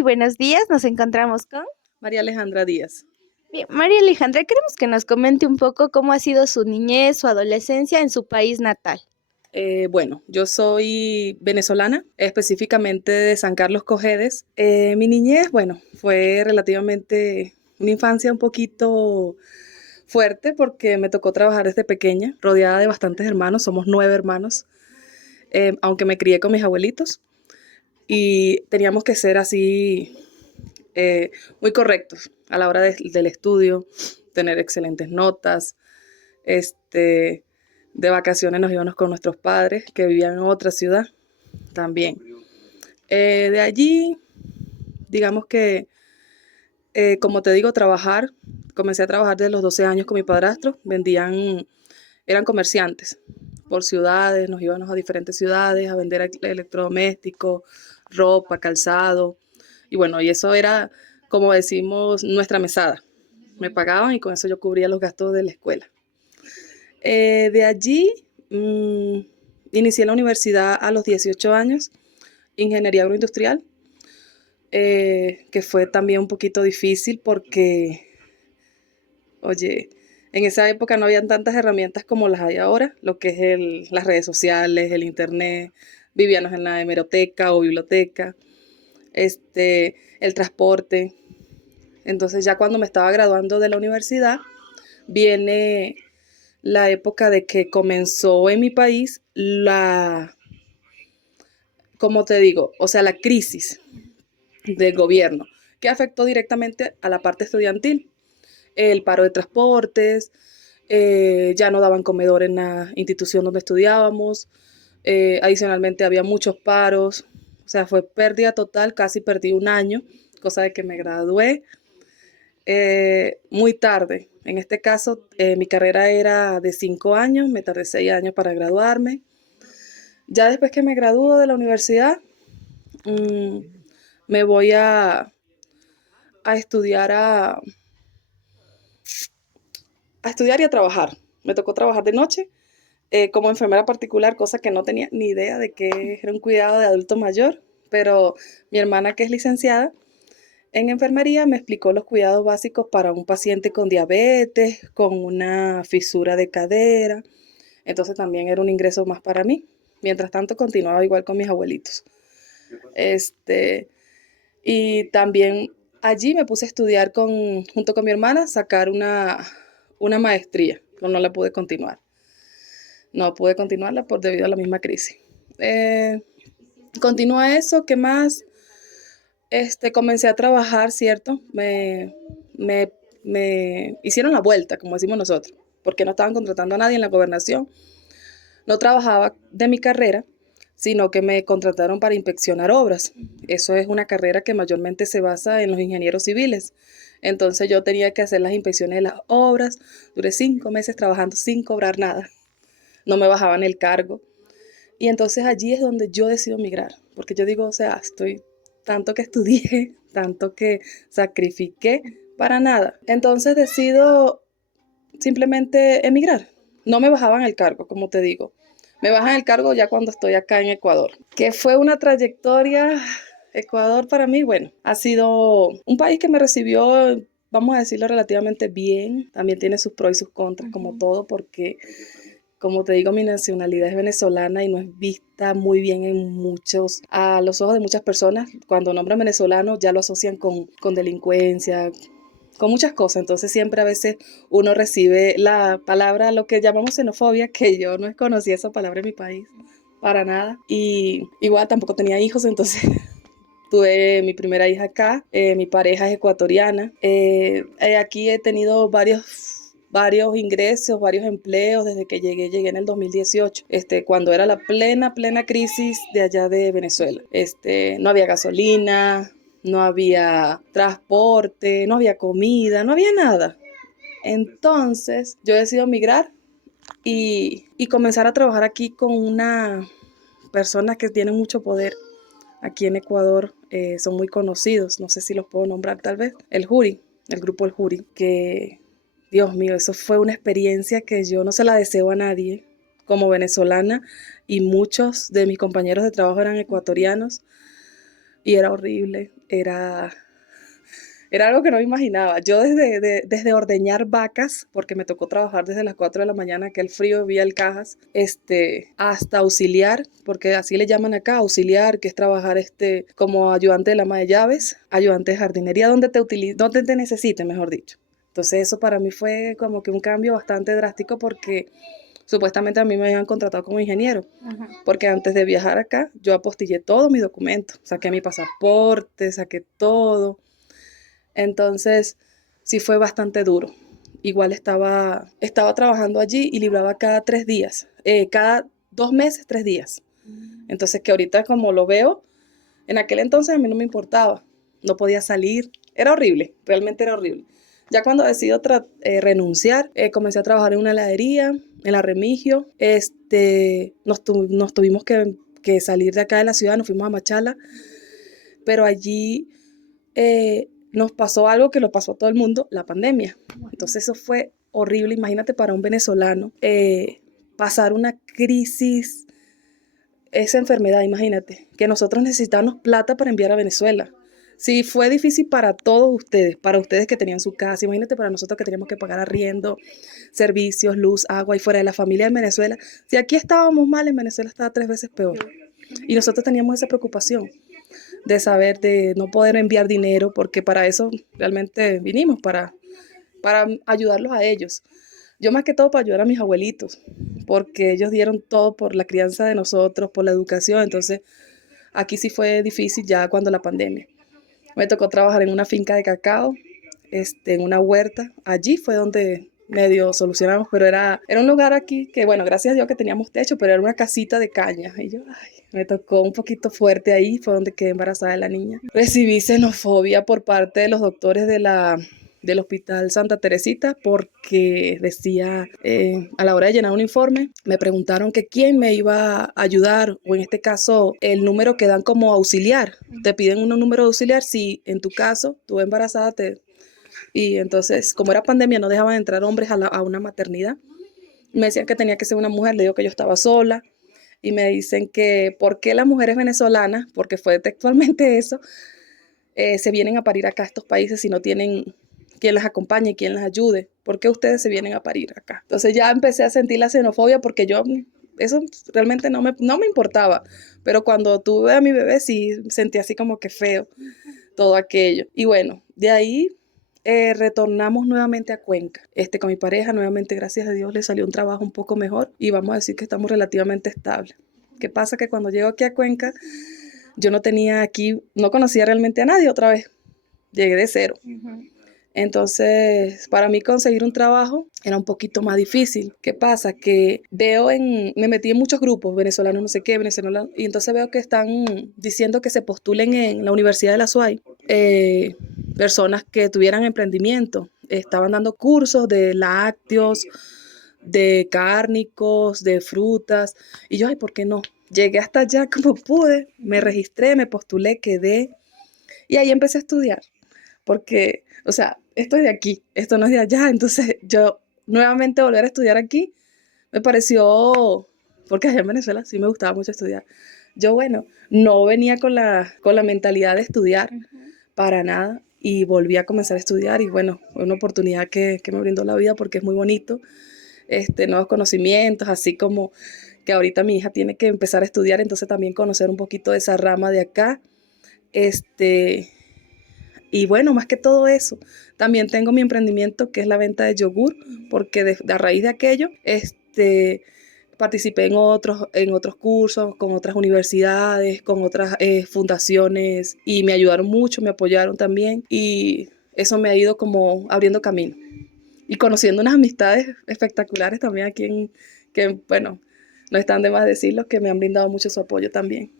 Muy buenos días, nos encontramos con... María Alejandra Díaz. Bien, María Alejandra, queremos que nos comente un poco cómo ha sido su niñez, su adolescencia en su país natal. Bueno, yo soy venezolana, específicamente de San Carlos Cojedes. Mi niñez, bueno, fue relativamente una infancia un poquito fuerte porque me tocó trabajar desde pequeña, rodeada de bastantes hermanos, somos 9 hermanos, aunque me crié con mis abuelitos y teníamos que ser así muy correctos a la hora del estudio, tener excelentes notas. Este, de vacaciones nos íbamos con nuestros padres que vivían en otra ciudad también. De allí, digamos que, como te digo, comencé a trabajar desde los 12 años con mi padrastro, eran comerciantes por ciudades, nos íbamos a diferentes ciudades a vender electrodomésticos, ropa, calzado, y bueno, y eso era, como decimos, nuestra mesada. Me pagaban y con eso yo cubría los gastos de la escuela. De allí mm, inicié la universidad a los 18 años, ingeniería agroindustrial, que fue también un poquito difícil porque, oye, en esa época no habían tantas herramientas como las hay ahora, lo que es las redes sociales, el internet, vivíamos en la hemeroteca o biblioteca, el transporte. Entonces ya cuando me estaba graduando de la universidad, viene la época de que comenzó en mi país como te digo, o sea, la crisis del gobierno, que afectó directamente a la parte estudiantil. El paro de transportes, ya no daban comedor en la institución donde estudiábamos, adicionalmente había muchos paros, o sea, fue pérdida total, casi perdí un año, cosa de que me gradué muy tarde. En este caso, mi carrera era de 5 años, me tardé 6 años para graduarme. Ya después que me gradúo de la universidad, mm, me voy a estudiar a estudiar y a trabajar. Me tocó trabajar de noche como enfermera particular, cosa que no tenía ni idea de que era un cuidado de adulto mayor, pero mi hermana, que es licenciada en enfermería, me explicó los cuidados básicos para un paciente con diabetes, con una fisura de cadera. Entonces también era un ingreso más para mí. Mientras tanto, continuaba igual con mis abuelitos. Este, y también allí me puse a estudiar junto con mi hermana, sacar una maestría, pero no la pude continuar. No pude continuarla debido a la misma crisis. Eh, Continúa eso, ¿qué más? Comencé a trabajar, ¿cierto? Me, me hicieron la vuelta, como decimos nosotros, porque no estaban contratando a nadie en la gobernación. No trabajaba de mi carrera, sino que me contrataron para inspeccionar obras. Eso es una carrera que mayormente se basa en los ingenieros civiles. Entonces yo tenía que hacer las inspecciones de las obras. Duré 5 meses trabajando sin cobrar nada. No me bajaban el cargo. Y entonces allí es donde yo decido migrar, porque yo digo, o sea, estoy tanto que estudié, tanto que sacrifiqué para nada. Entonces decido simplemente emigrar. No me bajaban el cargo, como te digo. Me bajan el cargo ya cuando estoy acá en Ecuador, que fue una trayectoria. Ecuador para mí, bueno, ha sido un país que me recibió, vamos a decirlo, relativamente bien. También tiene sus pros y sus contras, como todo, porque como te digo, mi nacionalidad es venezolana y no es vista muy bien a los ojos de muchas personas. Cuando nombran venezolano ya lo asocian con delincuencia, con muchas cosas. Entonces siempre a veces uno recibe la palabra, lo que llamamos xenofobia, que yo no conocía esa palabra en mi país para nada. Y igual tampoco tenía hijos, entonces tuve mi primera hija acá, mi pareja es ecuatoriana. Aquí he tenido varios ingresos, varios empleos desde que llegué en el 2018, cuando era la plena crisis de allá de Venezuela. No había gasolina, no había transporte, no había comida, no había nada. Entonces yo decido migrar y comenzar a trabajar aquí con una persona que tiene mucho poder aquí en Ecuador. Son muy conocidos, no sé si los puedo nombrar tal vez, el Jury, el grupo El Jury, que Dios mío, eso fue una experiencia que yo no se la deseo a nadie como venezolana, y muchos de mis compañeros de trabajo eran ecuatorianos y era horrible. era, era algo que no me imaginaba. Yo desde ordeñar vacas, porque me tocó trabajar desde las 4 de la mañana, que el frío, vía el Cajas, hasta auxiliar, porque así le llaman acá, auxiliar, que es trabajar como ayudante de la ama de llaves, ayudante de jardinería, donde te necesite, mejor dicho. Entonces eso para mí fue como que un cambio bastante drástico porque supuestamente a mí me habían contratado como ingeniero, porque antes de viajar acá yo apostillé todos mis documentos, saqué mi pasaporte, saqué todo. Entonces sí fue bastante duro. Igual estaba trabajando allí y libraba cada 3 días, cada 2 meses, 3 días. Entonces que ahorita como lo veo, en aquel entonces a mí no me importaba, no podía salir, era horrible, realmente era horrible. Ya cuando decido renunciar, comencé a trabajar en una heladería, en la Remigio. Nos tuvimos que salir de acá de la ciudad, nos fuimos a Machala, pero allí nos pasó algo que lo pasó a todo el mundo, la pandemia. Entonces eso fue horrible, imagínate para un venezolano pasar una crisis, esa enfermedad, imagínate, que nosotros necesitábamos plata para enviar a Venezuela. Sí, fue difícil para ustedes que tenían su casa, imagínate para nosotros que teníamos que pagar arriendo, servicios, luz, agua y fuera de la familia en Venezuela. Si aquí estábamos mal, en Venezuela estaba 3 veces peor. Y nosotros teníamos esa preocupación de saber, de no poder enviar dinero, porque para eso realmente vinimos, para ayudarlos a ellos. Yo más que todo para ayudar a mis abuelitos, porque ellos dieron todo por la crianza de nosotros, por la educación. Entonces aquí sí fue difícil ya cuando la pandemia. Me tocó trabajar en una finca de cacao, en una huerta. Allí fue donde medio solucionamos, pero era un lugar aquí que, bueno, gracias a Dios que teníamos techo, pero era una casita de caña. Y yo, ay, me tocó un poquito fuerte ahí, fue donde quedé embarazada de la niña. Recibí xenofobia por parte de los doctores del Hospital Santa Teresita porque decía, a la hora de llenar un informe, me preguntaron que quién me iba a ayudar, o en este caso, el número que dan como auxiliar. Te piden un número de auxiliar si en tu caso, tú embarazada, y entonces, como era pandemia, no dejaban entrar hombres a una maternidad. Me decían que tenía que ser una mujer, le digo que yo estaba sola, y me dicen que por qué las mujeres venezolanas, porque fue textualmente eso, se vienen a parir acá a estos países si no tienen quien las acompañe, quien las ayude. ¿Por qué ustedes se vienen a parir acá? Entonces ya empecé a sentir la xenofobia porque eso realmente no me importaba. Pero cuando tuve a mi bebé sí sentí así como que feo todo aquello. Y bueno, de ahí retornamos nuevamente a Cuenca. Con mi pareja, nuevamente, gracias a Dios, le salió un trabajo un poco mejor y vamos a decir que estamos relativamente estables. ¿Qué pasa? Que cuando llego aquí a Cuenca, yo no conocía realmente a nadie otra vez. Llegué de cero. Entonces, para mí conseguir un trabajo era un poquito más difícil. ¿Qué pasa? Que me metí en muchos grupos, venezolanos no sé qué, venezolanos, y entonces veo que están diciendo que se postulen en la Universidad de la SUAY, personas que tuvieran emprendimiento. Estaban dando cursos de lácteos, de cárnicos, de frutas, y yo, ay, ¿por qué no? Llegué hasta allá como pude, me registré, me postulé, quedé, y ahí empecé a estudiar porque, o sea, esto es de aquí, esto no es de allá. Entonces yo nuevamente volver a estudiar aquí me pareció, porque allá en Venezuela sí me gustaba mucho estudiar. Yo, bueno, no venía con la mentalidad de estudiar para nada y volví a comenzar a estudiar y bueno, fue una oportunidad que me brindó la vida porque es muy bonito, nuevos conocimientos, así como que ahorita mi hija tiene que empezar a estudiar, entonces también conocer un poquito de esa rama de acá. Este, y bueno, más que todo eso, también tengo mi emprendimiento que es la venta de yogur, porque a raíz de aquello, participé en otros cursos, con otras universidades, con otras fundaciones y me ayudaron mucho, me apoyaron también y eso me ha ido como abriendo camino y conociendo unas amistades espectaculares también aquí que bueno, no están de más decirlo, que me han brindado mucho su apoyo también.